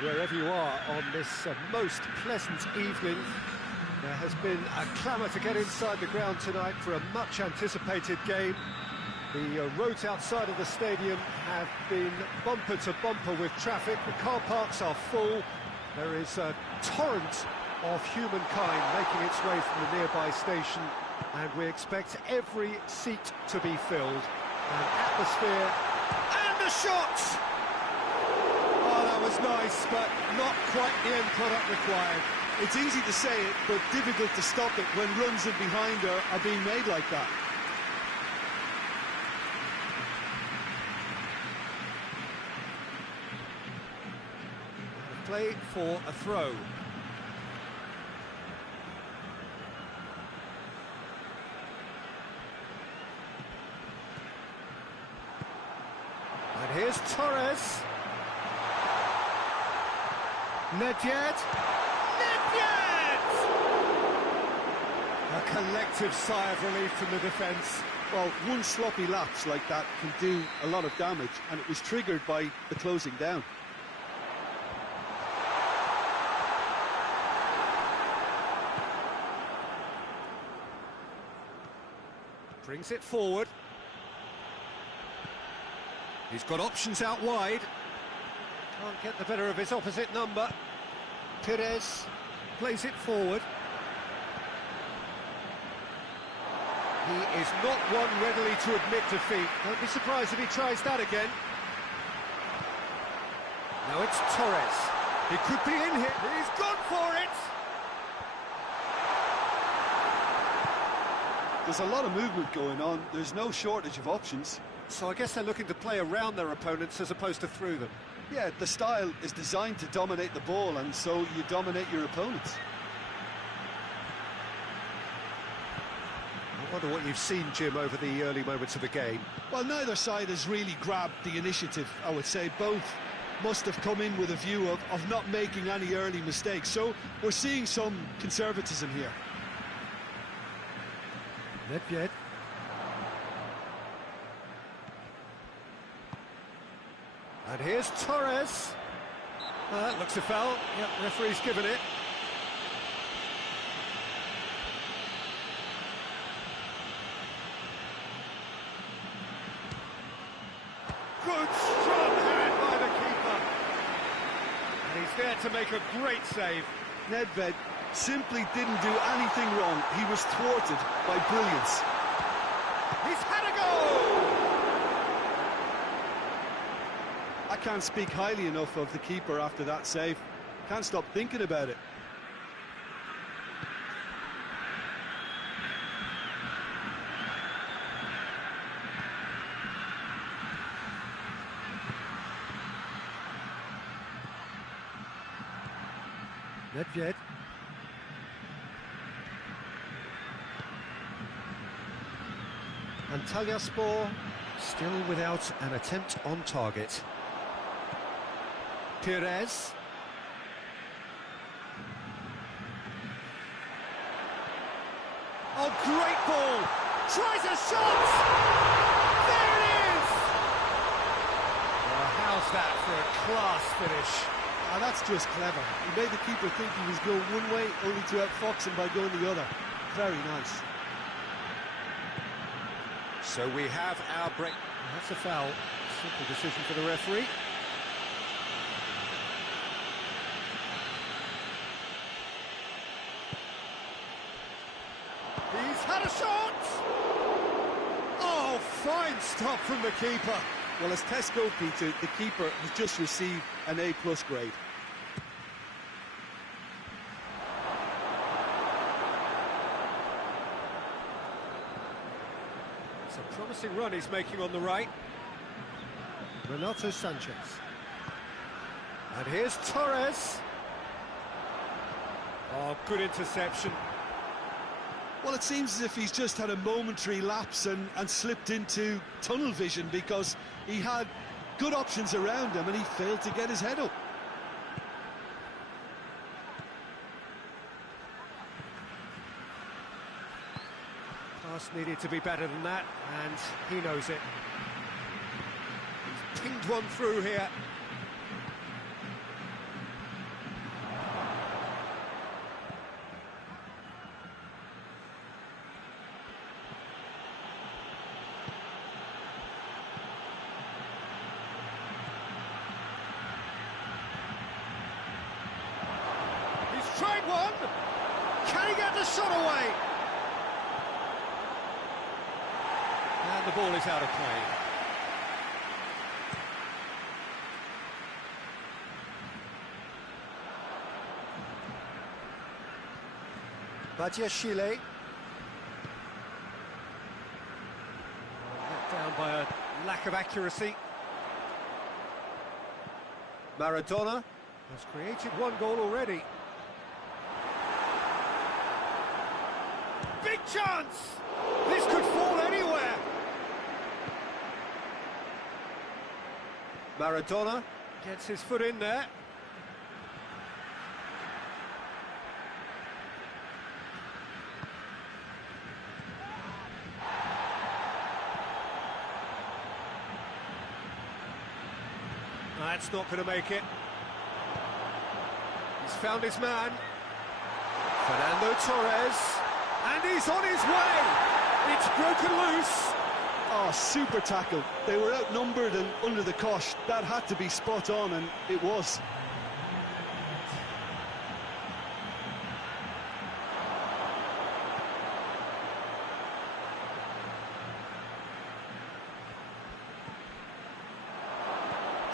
Wherever you are on this most pleasant evening, there has been a clamour to get inside the ground tonight for a much-anticipated game. The roads outside of the stadium have been bumper to bumper with traffic. The car parks are full. There is a torrent of humankind making its way from the nearby station, and we expect every seat to be filled. An atmosphere, and a shot! Oh, that was nice, but not quite the end product required. It's easy to say it, but difficult to stop it when runs in behind are being made like that. Play for a throw. And here's Torres. Nedved. A collective sigh of relief from the defence. Well, one sloppy lapse like that can do a lot of damage, and it was triggered by the closing down. Brings it forward. He's got options out wide. Can't get the better of his opposite number. Perez plays it forward. He is not one readily to admit defeat. Don't be surprised if he tries that again. Now it's Torres. He could be in here. He's gone for it! There's a lot of movement going on. There's no shortage of options. So I guess they're looking to play around their opponents as opposed to through them. Yeah, the style is designed to dominate the ball, and so you dominate your opponents. I wonder what you've seen, Jim, over the early moments of the game. Well, neither side has really grabbed the initiative, I would say. Both must have come in with a view of not making any early mistakes. So we're seeing some conservatism here. Nedved. And here's Torres. That looks a foul. Yep, referee's given it. Good strong hand by the keeper. And he's there to make a great save. Nedved simply didn't do anything wrong. He was thwarted by brilliance. He's had a goal! I can't speak highly enough of the keeper after that save. Can't stop thinking about it. Nedved. Antalyaspor still without an attempt on target. Perez. Oh, great ball! Tries a shot! There it is! Well, how's that for a class finish? Ah, that's just clever. He made the keeper think he was going one way, only to outfox him by going the other. Very nice. So we have our break. That's a foul. Simple decision for the referee. He's had a shot! Oh, fine stop from the keeper. Well, as tests go, Peter, the keeper has just received an A+ grade. It's a promising run he's making on the right. Renato Sanchez. And here's Torres. Oh, good interception. Well, it seems as if he's just had a momentary lapse and slipped into tunnel vision, because he had good options around him and he failed to get his head up. Pass needed to be better than that, and he knows it. He's pinged one through here. bat the shot away! And the ball is out of play. AzimJeli's. Let down by a lack of accuracy. Maradona has created one goal already. Big chance! This could fall anywhere! Maradona gets his foot in there. That's not going to make it. He's found his man. Fernando Torres. And he's on his way! It's broken loose. Oh, super tackle. They were outnumbered and under the cosh. That had to be spot on, and it was.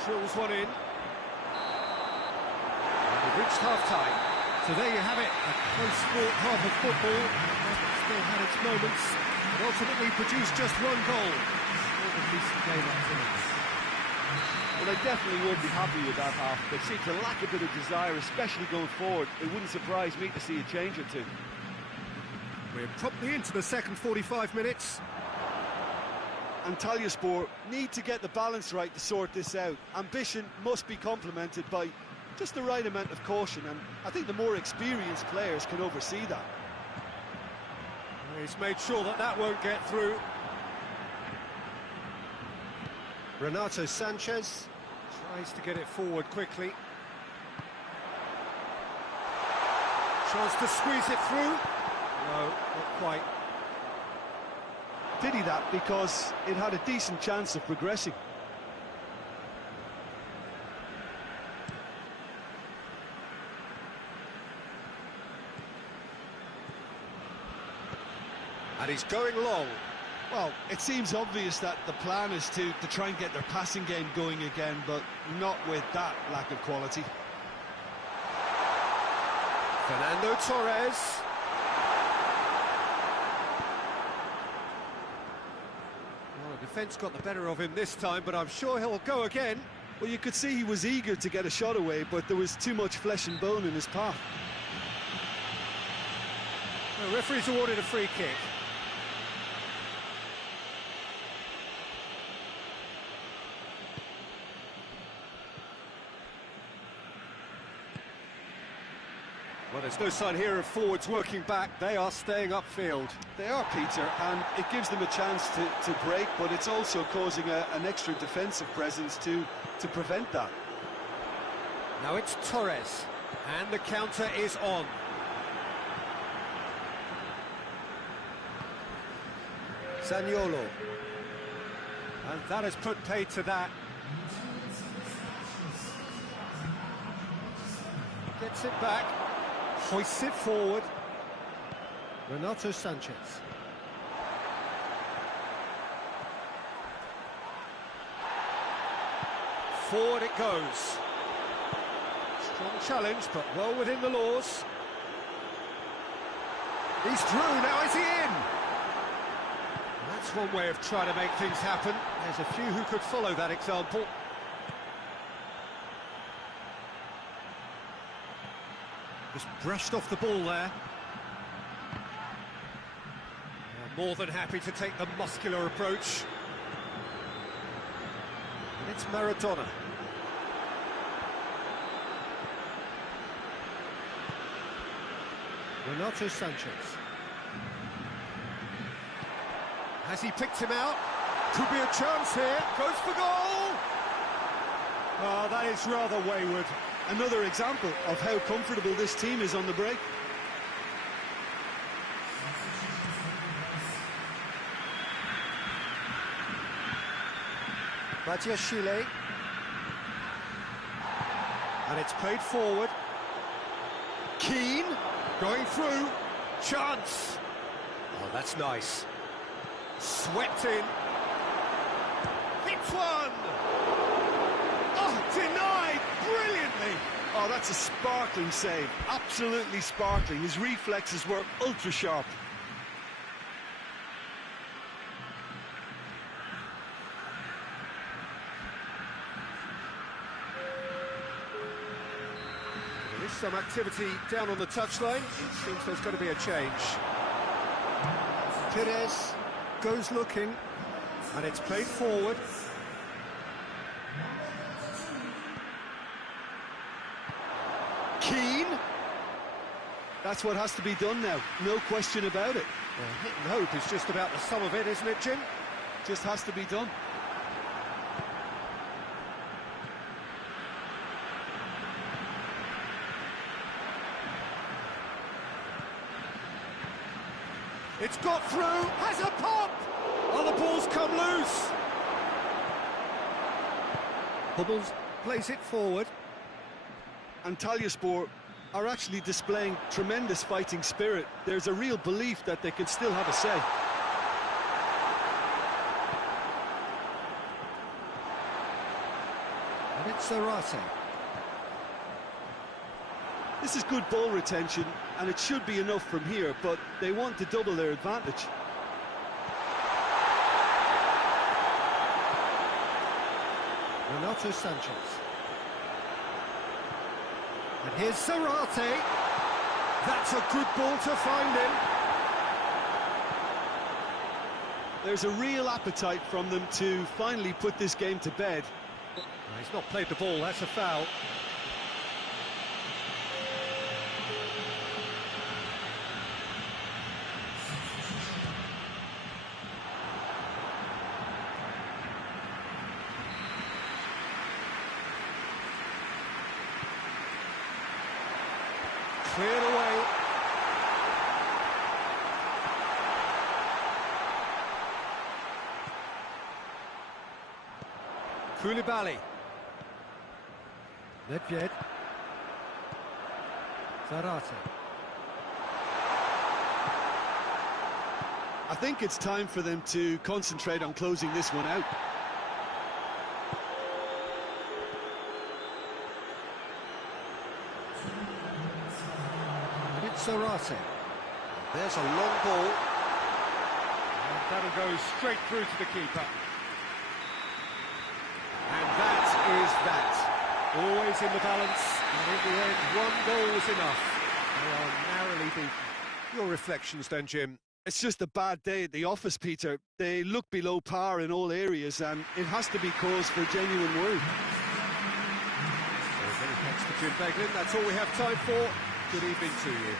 Drills one in. And we've reached half-time. So there you have it, a close-fought half of football. Still had its moments, but ultimately produced just one goal. Still a decent game afterwards. Well, they definitely would be happy with that half. They seem to lack a bit of desire, especially going forward. It wouldn't surprise me to see a change or two. We're promptly into the second 45 minutes. Sport need to get the balance right to sort this out. Ambition must be complemented by just the right amount of caution, and I think the more experienced players can oversee that. He's made sure that that won't get through. Renato Sanchez tries to get it forward quickly. Chance to squeeze it through. No, not quite. Pity that, because it had a decent chance of progressing. And he's going long. Well, it seems obvious that the plan is to try and get their passing game going again, but not with that lack of quality. Fernando Torres. Well, the defence got the better of him this time, but I'm sure he'll go again. Well, you could see he was eager to get a shot away, but there was too much flesh and bone in his path. The referee's awarded a free kick. Well, there's no sign here of forwards working back. They are staying upfield. They are, Peter, and it gives them a chance to break, but it's also causing an extra defensive presence to prevent that. Now it's Torres, and the counter is on. Zaniolo. And that has put paid to that. Gets it back. Hoists it forward. Renato Sanchez. Forward it goes. Strong challenge, but well within the laws. He's through, now is he in? That's one way of trying to make things happen. There's a few who could follow that example. Just brushed off the ball there. More than happy to take the muscular approach. And it's Maradona. Renato Sanchez. Has he picked him out? Could be a chance here. Goes for goal! Oh, that is rather wayward. Another example of how comfortable this team is on the break. AzimJeli's. And it's played forward. Keane going through. Chance! Oh, that's nice. Swept in. Hits one! Oh, denied brilliantly! Oh, that's a sparkling save. Absolutely sparkling. His reflexes were ultra sharp. There is some activity down on the touchline. It seems there's going to be a change. Perez goes looking, and it's played forward. Keane. That's what has to be done now. No question about it. Well, hit and hope is just about the sum of it, isn't it, Jim? Just has to be done. It's got through, has a pop! Oh, the ball's come loose! Hubbles plays it forward. Antalyaspor are actually displaying tremendous fighting spirit. There's a real belief that they can still have a say. And it's Zarate. This is good ball retention, and it should be enough from here, but they want to double their advantage. Renato Sanchez. And here's Zarate. That's a good ball to find him. There's a real appetite from them to finally put this game to bed. He's not played the ball, that's a foul. Cleared away. Koulibaly. Nedved. Zarate. I think it's time for them to concentrate on closing this one out. And it's Zarate. There's a long ball. And that'll go straight through to the keeper. And that is that. Always in the balance, and in the end, one goal was enough. They are narrowly beaten. Your reflections then, Jim? It's just a bad day at the office, Peter. They look below par in all areas, and it has to be cause for genuine worry. So many thanks to Jim Beglin. That's all we have time for. Good evening to you.